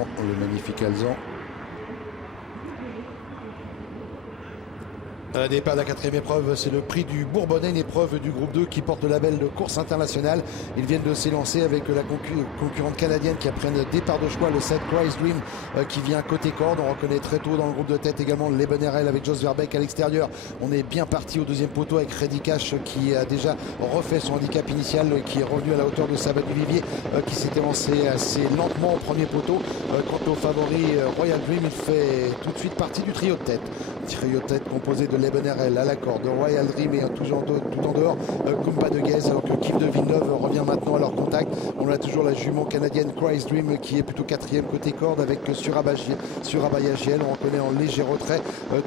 l'écran le magnifique Alzan. À la départ de la quatrième épreuve, c'est le prix du Bourbonnais, une épreuve du groupe 2 qui porte le label de course internationale. Ils viennent de s'élancer avec la concurrente canadienne qui a pris un départ de choix, le 7 Christ Dream qui vient côté corde. On reconnaît très tôt dans le groupe de tête également l'Ebenerel avec Jos Verbeek à l'extérieur. On est bien parti au deuxième poteau avec Reddy Cash qui a déjà refait son handicap initial, qui est revenu à la hauteur de Sabat du Vivier qui s'était lancé assez lentement au premier poteau. Quant au favori Royal Dream, il fait tout de suite partie du trio de tête. Trio de tête composé de l'Ebenerel à la corde, Royal Dream et tout en dehors Kumba de Guez, alors que Kif de Villeneuve revient maintenant à leur contact. On a toujours la jument canadienne Christ Dream qui est plutôt quatrième côté corde avec Surabaya Giel. On reconnaît en léger retrait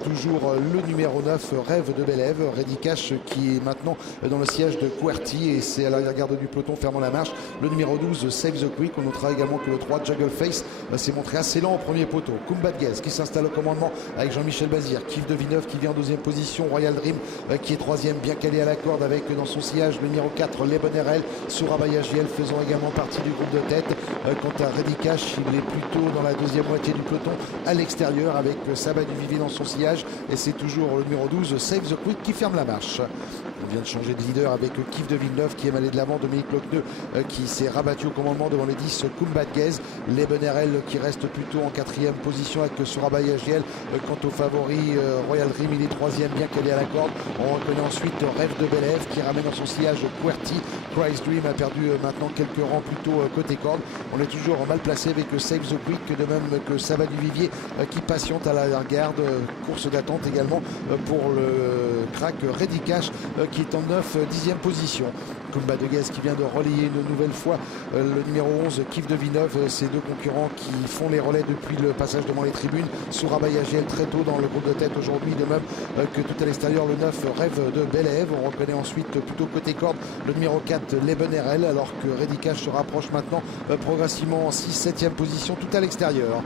toujours le numéro 9 Rêve de Belève, Reddy Cash qui est maintenant dans le siège de QWERTY et c'est à l'arrière-garde du peloton fermant la marche. Le numéro 12 Save the Quick. On notera également que le 3 Juggle Face s'est montré assez lent au premier poteau. Kumba de Guez qui s'installe au commandement avec Jean-Michel Bazir, Kif de Villeneuve qui vient en deuxième position, Royal Dream qui est troisième, bien calé à la corde avec dans son sillage le numéro 4 l'Ebenerel, Surabaya Giel faisant également partie du groupe de tête. Quant à Reddy Cash, il est plutôt dans la deuxième moitié du peloton à l'extérieur avec Sabat du Vivier dans son sillage et c'est toujours le numéro 12 Save the Quick qui ferme la marche. On vient de changer de leader avec Kif de Villeneuve qui est allé de l'avant, Dominique Lochneux qui s'est rabattu au commandement devant les 10 Kumba de Guez, l'Ebenerel qui reste plutôt en quatrième position avec Surabaya Giel. Quant au favori Royal Dream, il est troisième, bien calé à la corde. On reconnaît ensuite Rêve de Belève qui ramène dans son sillage QWERTY. Christ Dream a perdu maintenant quelques rangs plutôt côté corde. On est toujours mal placé avec Save the Quick, de même que Sabat du Vivier qui patiente à la garde. Course d'attente également pour le crack Reddy Cash qui est en 10e position. Kumba de Guez qui vient de relayer une nouvelle fois le numéro 11 Kif de Villeneuve. Ces deux concurrents qui font les relais depuis le passage devant les tribunes. Surabaya Giel très tôt dans le groupe de tête aujourd'hui, de même que tout à l'extérieur le 9 Rêve de Belève. On reconnaît ensuite plutôt côté corde le numéro 4 l'Ebenerel, alors que Reddy Cash se rapproche maintenant progressivement en 6-7e position tout à l'extérieur.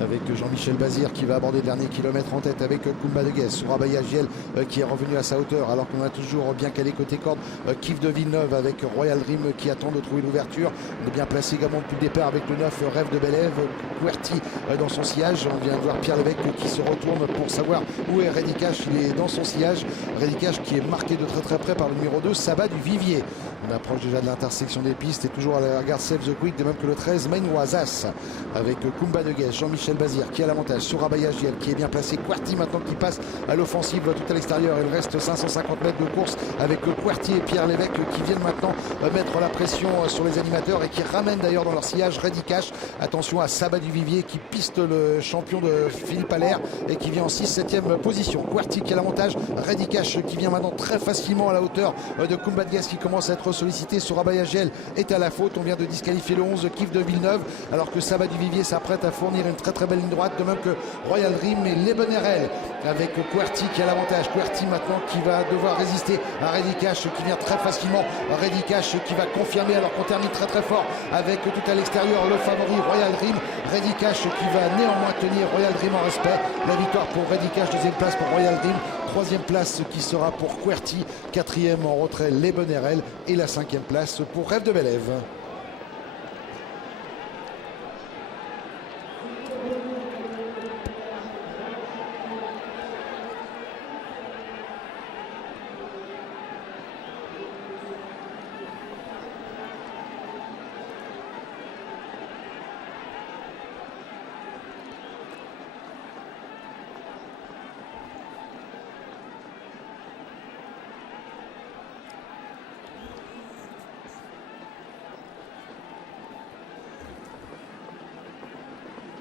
Avec Jean-Michel Bazir qui va aborder le dernier kilomètre en tête avec Kumba de Guez, Surabaya Giel qui est revenu à sa hauteur alors qu'on a toujours bien calé côté corde Kif de Villeneuve avec Royal Dream qui attend de trouver l'ouverture. On est bien placé également depuis le départ avec le 9 Rêve de Belève, QWERTY dans son sillage. On vient de voir Pierre Lévesque qui se retourne pour savoir où est Reddy Cash. Il est dans son sillage. Reddy Cash qui est marqué de très près par le numéro 2 Sabat du Vivier. On approche déjà de l'intersection des pistes et toujours à la garde Save the Quick, de même que le 13 Main Oisas avec Kumba de Guez, Jean-Michel Bazir qui a l'avantage, Surabaya Giel qui est bien placé, QWERTY maintenant qui passe à l'offensive tout à l'extérieur. Il reste 550 mètres de course avec QWERTY et Pierre Lévesque qui viennent maintenant mettre la pression sur les animateurs et qui ramènent d'ailleurs dans leur sillage Reddy Cash. Attention à Sabat du Vivier qui piste le champion de Philippe Allaire et qui vient en 6-7e position. QWERTY qui a l'avantage, Reddy Cash qui vient maintenant très facilement à la hauteur de Kumba de Guez qui commence à être sollicité. Surabaya Giel est à la faute. On vient de disqualifier le 11 Kif de Villeneuve alors que Sabat du Vivier s'apprête à fournir une très belle ligne droite, de même que Royal Dream et l'Ebenerel avec QWERTY qui a l'avantage. QWERTY maintenant qui va devoir résister à Reddy Cash qui vient très facilement. Reddy Cash qui va confirmer alors qu'on termine très fort avec tout à l'extérieur le favori Royal Dream. Reddy Cash qui va néanmoins tenir Royal Dream en respect. La victoire pour Reddy Cash, deuxième place pour Royal Dream, troisième place qui sera pour QWERTY, quatrième en retrait l'Ebenerel et la cinquième place pour Rêve de Belève.